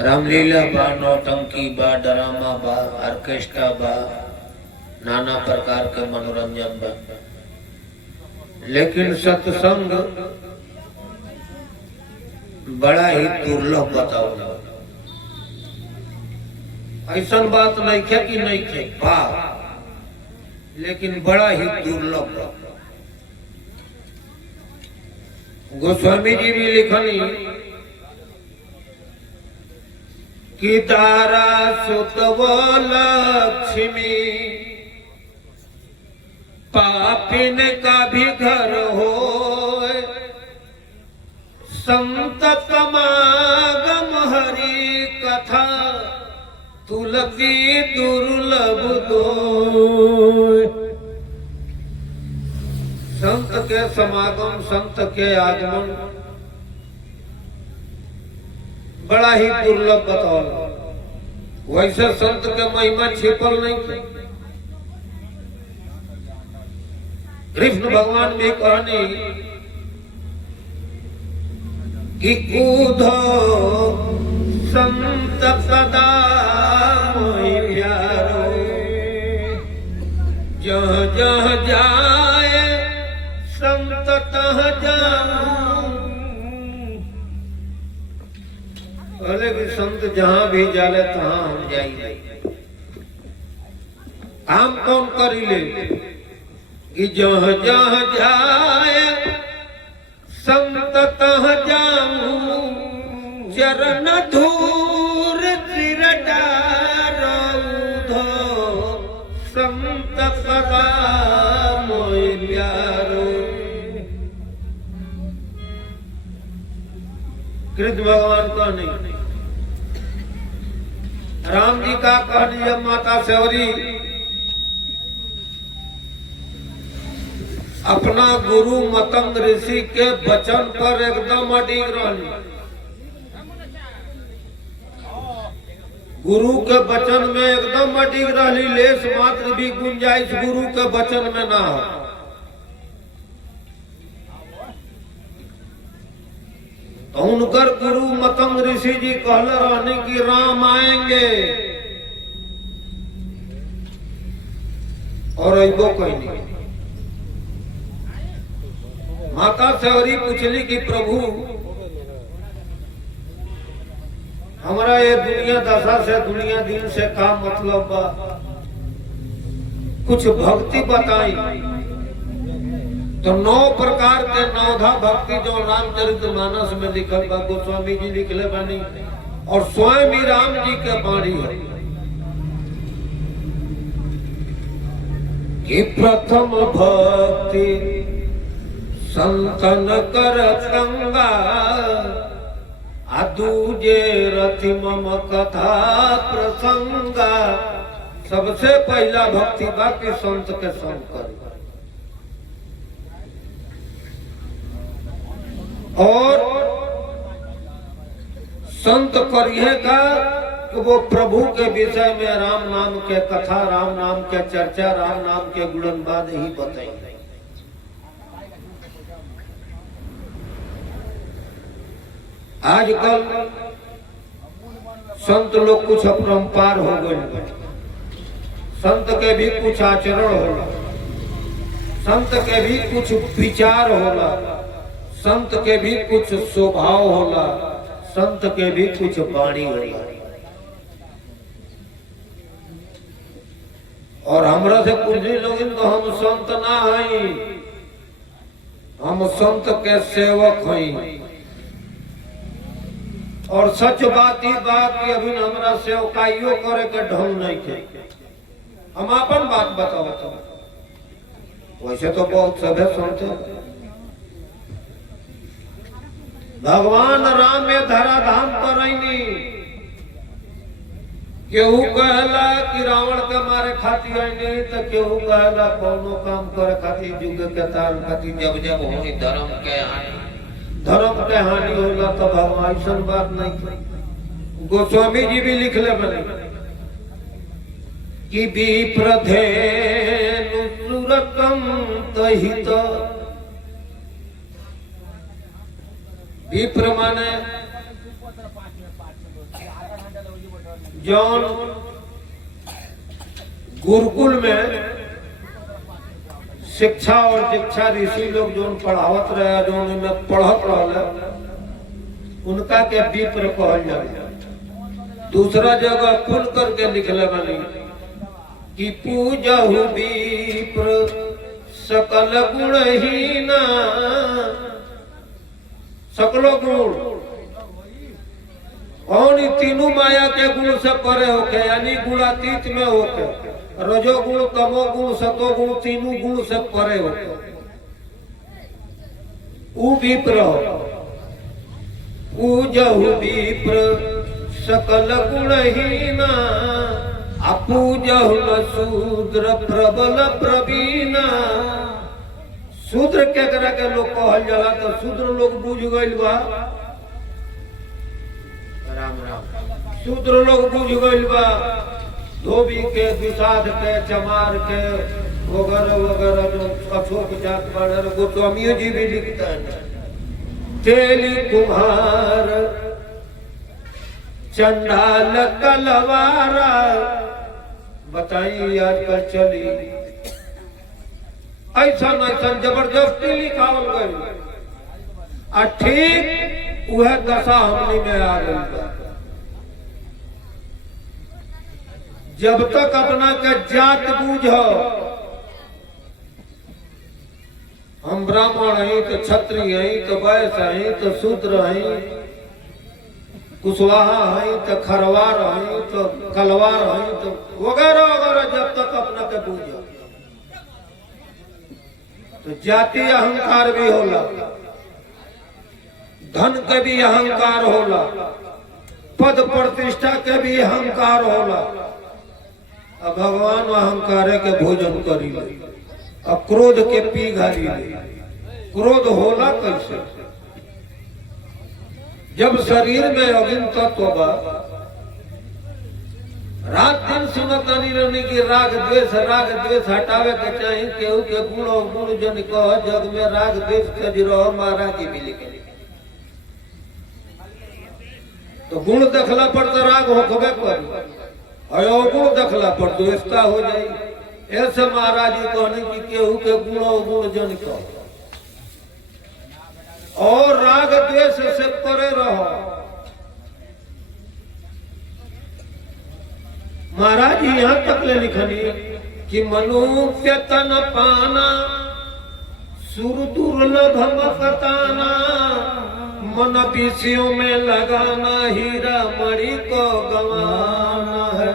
रामलीला बा, नौटंकी बा, ड्रामा बा, ऑर्केस्ट्रा बा, नाना प्रकार के मनोरंजन बा। लेकिन सत्संग बड़ा ही दुर्लभ बताओ। ऐसा बात नहीं है कि नहीं है बा, लेकिन बड़ा ही दुर्लभ बा। गोस्वामी जी भी लिखनी कि तारा सुतव लक्ष्मी पापिन का भी घर हो, संत समागम हरि कथा तुलसी दुर्लभ दो। संत के समागम, संत के आगमन बड़ा ही दुर्लभ बताओ। वैसे संत के महिमा छिपल नहीं थे। कृष्ण भगवान भी कहनी कि उधो संत सदा मोहि प्यारो, जहाँ जहाँ जाए संत तह जाऊं। बोले कि संत जहां भी जाले तहां हम जाइए। काम कौन करी ले कि जहाँ जहाँ जाए संत तह जाऊं, चरण धूर सिर डारो, संत सदा मोहि प्यारो। कृष्ण भगवान का नहीं, राम जी का कह दिया माता सेवरी अपना गुरु मतंग ऋषि के वचन पर एकदम अडिग रही। गुरु के वचन में एकदम अडिग रही, लेस मात्र भी गुंजाइश गुरु के वचन में ना हो। तो उनकर गुरु मतंग ऋषि जी कहले रहने कि राम आएंगे, और अबो कोई नहीं। माता सेवरी पूछली कि प्रभु हमारा ये दुनिया दशा से, दुनिया दिन से का मतलब बा, कुछ भक्ति बताई। तो 9 प्रकार के 9धा भक्ति जो रामचरितमानस में लिखल बा, गोस्वामी जी लिखले बानी, और स्वयं ही राम जी के बाणी है कि प्रथम भक्ति संतन कर गंगा, आ दूजे रति मम कथा प्रसंगा। सबसे पहला भक्ति बा कि संत के संग करी, और संत करिएगा तो वो प्रभु के विषय में राम नाम के कथा, राम नाम के चर्चा, राम नाम के गुणगान ही बताएंगे। आजकल संत लोग कुछ अपरंपार हो गए। संत के भी कुछ आचरण होला, संत के भी कुछ विचार होला, संत के भी कुछ स्वभाव होला, संत के भी कुछ वाणी होला। और हमरा से पूछे लोग तो हम संत ना हई, हम संत के सेवक हई। और सच बात ही बात कि अभी हमरा सेवकाइयो करे के ढंग नहीं थे। हम अपन बात बताओ तो वैसे तो बहुत सभ्य संत है। भगवान राम में धराधाम पर आईनी, केहू कहला कि रावण के मारे खाती आईनी, तो केहू कहला कोनो काम करे खाती, युग के तार खाती। जब जब होई धर्म के हानि, धर्म के हानि होला तो भगवान ऐसा बात नहीं। गोस्वामी जी भी लिख ले बने कि विप्रधेनु सुरतम तहित। विप्र माने जौन गुरुकुल में शिक्षा और दीक्षा ऋषि लोग जो पढ़ावत रहे, जो में पढ़त रहा, उनका के विप्र कहल जाए। दूसरा जगह खुल करके लिखले बनी कि पूजहु विप्र सकल गुणहीना, सकलो गुण कौन तीनों माया के गुण से परे होके, यानी गुणातीत में होके, रजोगुण तमोगुण सतोगुण तीनों गुण से परे होके उ विप्र पूजहु विप्र सकल गुणहीना, अपूजहु न शूद्र प्रबल प्रवीणा। शूद्र केकरा के लोग कहल जाला, तो शूद्र लोग बुझ गइल बा, शूद्र लोग बुझ गइल बा, धोबी के, दुसाध के, चमार के वगैरह वगैरह जो अशोक जात बाढ़, गोस्वामी जी भी लिखता है, तेली कुम्हार चंडाल कलवारा। बताइए आजकल चली ऐसा ऐसा जबरदस्ती लिखावल गई, और ठीक वह दशा हमने में आ गई। जब तक अपना के जात बूझो, हम ब्राह्मण हैं तो क्षत्रिय हैं तो वैश्य हैं तो शूद्र हैं, कुशवाहा हैं तो खरवार हैं तो कलवार हैं तो वगैरह वगैरह, जब तक अपना के बूझो तो जाति अहंकार भी होला, धन के भी अहंकार होला, पद प्रतिष्ठा के भी अहंकार होला। अब भगवान अहंकार के भोजन करी ले, अब क्रोध के पी घाली ले। क्रोध होला कैसे? जब शरीर में अग्नि तत्व बा, रात दिन सुनत नहीं कि राग द्वेष हटावे के चाहिए। केहू के गुण और गुण जन कह, जग में राग द्वेष के जिरो मारा की मिली के, तो गुण देखला पर तो राग होखबे करी, और गुण देखला पर द्वेषता हो जाए। ऐसे महाराज जी कहने की केहू के गुण और गुण जन कह, और राग द्वेष से परे रहो। महाराज जी यहाँ तक ले लिखनी कि मनुष्य तन पाना सुर दुर्लभ मकताना, मन विषयों में लगाना हीरा मणि को गंवाना है।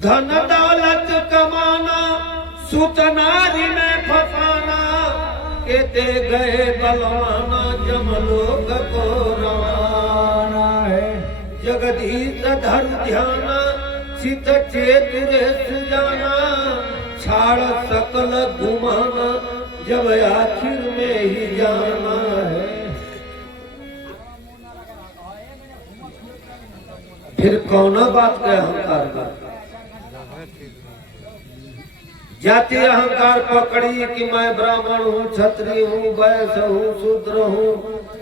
धन दौलत कमाना सुत नारी में फसाना, के दे गए बलवाना जमलोक को रवाना है। जगदीश धर ध्याना चित चेतुरे सुजाना, छाड़ सकल घुमाना जब आखिर में ही जाना है। फिर कौन बात का अहंकार का जाति अहंकार पकड़ी कि मैं ब्राह्मण हूँ, क्षत्रिय हूँ, वैश्य हूँ, शूद्र हूँ,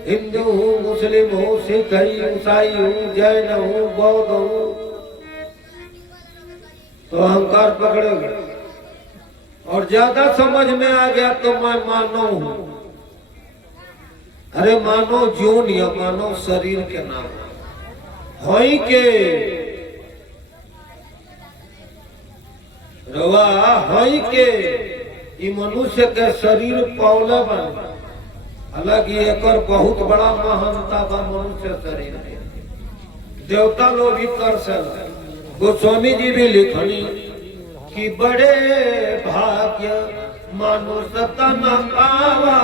हिंदू हूँ, मुस्लिम हूँ, सिख हूँ, ईसाई हूँ, जैन हूँ, बौद्ध हूँ, तो अहंकार पकड़ेगा। और ज्यादा समझ में आ गया तो मैं मानव हूँ। अरे मानव जीवन या मानव शरीर के नाम होई के रवा होई के ई मनुष्य के शरीर पौला बन। हालांकि एक बहुत बड़ा महानता बा मनुष्य शरीर में। देवता लोग भी कर सकते। गोस्वामी जी भी लिखनी कि बड़े भाग्य मनुष्य तन पावा।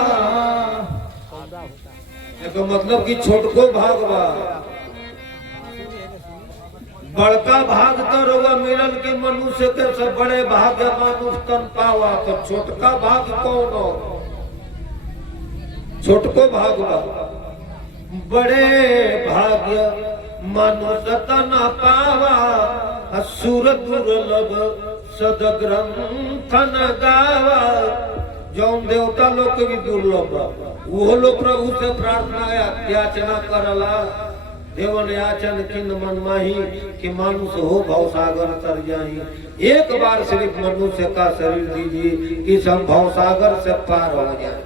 एक मतलब कि छोटको भागवा, बड़का भाग तो रोगा मिलल कि मनुष्य के सब बड़े भाग्य मनुष्य तन पावा। तो छोटका भाग कौन हो? छोटको भागवा बड़े भाग्य मनुष्य तन पावा। असुर दुर्लभ सदग्रंथ न गावा। जौन देवता लोग के भी दुर्लभ, वो लोग प्रभु से प्रार्थना याचना करला देवन याचन किन मन माही कि मानुष हो भव सागर तर जाही। एक बार सिर्फ मनुष्य का शरीर दीजिए कि हम भव सागर से पार हो जाए।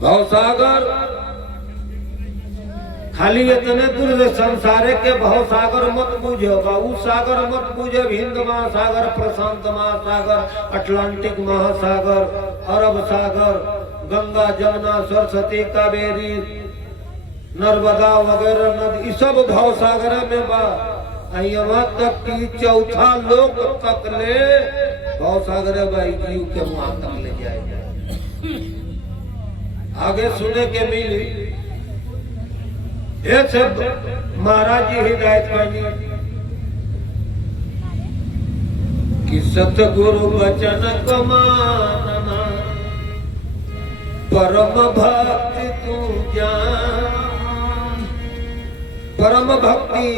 भव सागर खाली इतने दूर संसारे के भव सागर मत बूझो, उ सागर मत बूझे। हिंद महासागर, प्रशांत महासागर, अटलांटिक महासागर, अरब सागर, गंगा जमुना सरस्वती कावेरी नर्मदा वगैरह नदी सब भव सागर में बा। यहाँ तक कि चौथा लोक तक ले भव सागर भाई जीव के वहां तक ले जाएगा। आगे सुने के मिली ऐसे महाराज जी हिदायत पानी कि सतगुरु वचन को मानना परम भक्ति तू जान। परम भक्ति,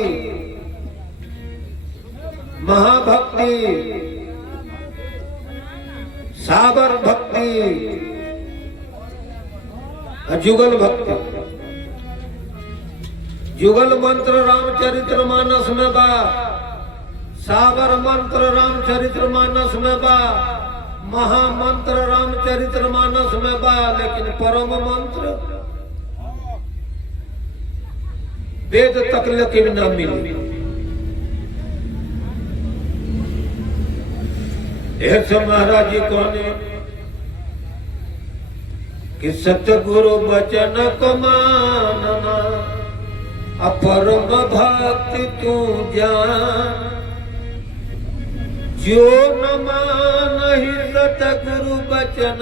महाभक्ति, सागर भक्ति, जुगल भक्ति। जुगल मंत्र रामचरित्र मानस में बा, सागर मंत्र रामचरित्र मानस में बा, महामंत्र रामचरित्र मानस में बा, लेकिन परम मंत्र वेद तक लेकिन न मिली। ऐसे महाराज जी कहने कि सतगुरु वचन को मानना अपरम भक्ति तू जान। जो न मानहि सतगुरु वचन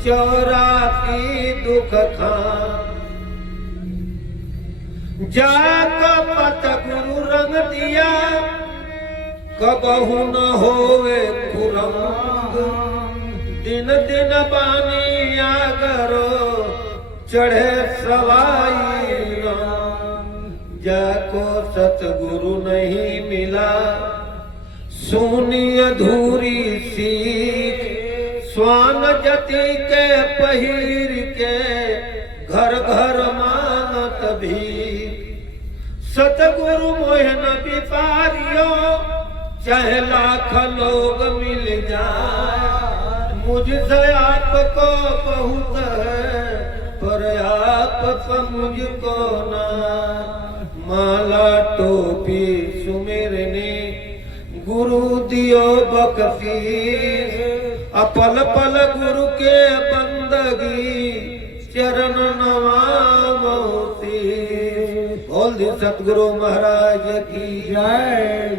84 दुख खान। जाका पत गुरु रंग दिया कबहु न होवे कुरंग। दिन दिन बानी आगरो चढ़े सवाई राम। जाको सतगुरु नहीं मिला सुनी अधूरी सीख। स्वान जति के पहिर के घर घर मानत भी। सतगुरु मोहन विपारियो चाहे लाख लोग मिल जाए। मुझसे आपको बहुत है पर आप मुझको ना। माला टोपी सुमिरने गुरु दियो बख्शीश। अपल पल गुरु के बंदगी चरण नवामोती। बोल दी सतगुरु महाराज की जय।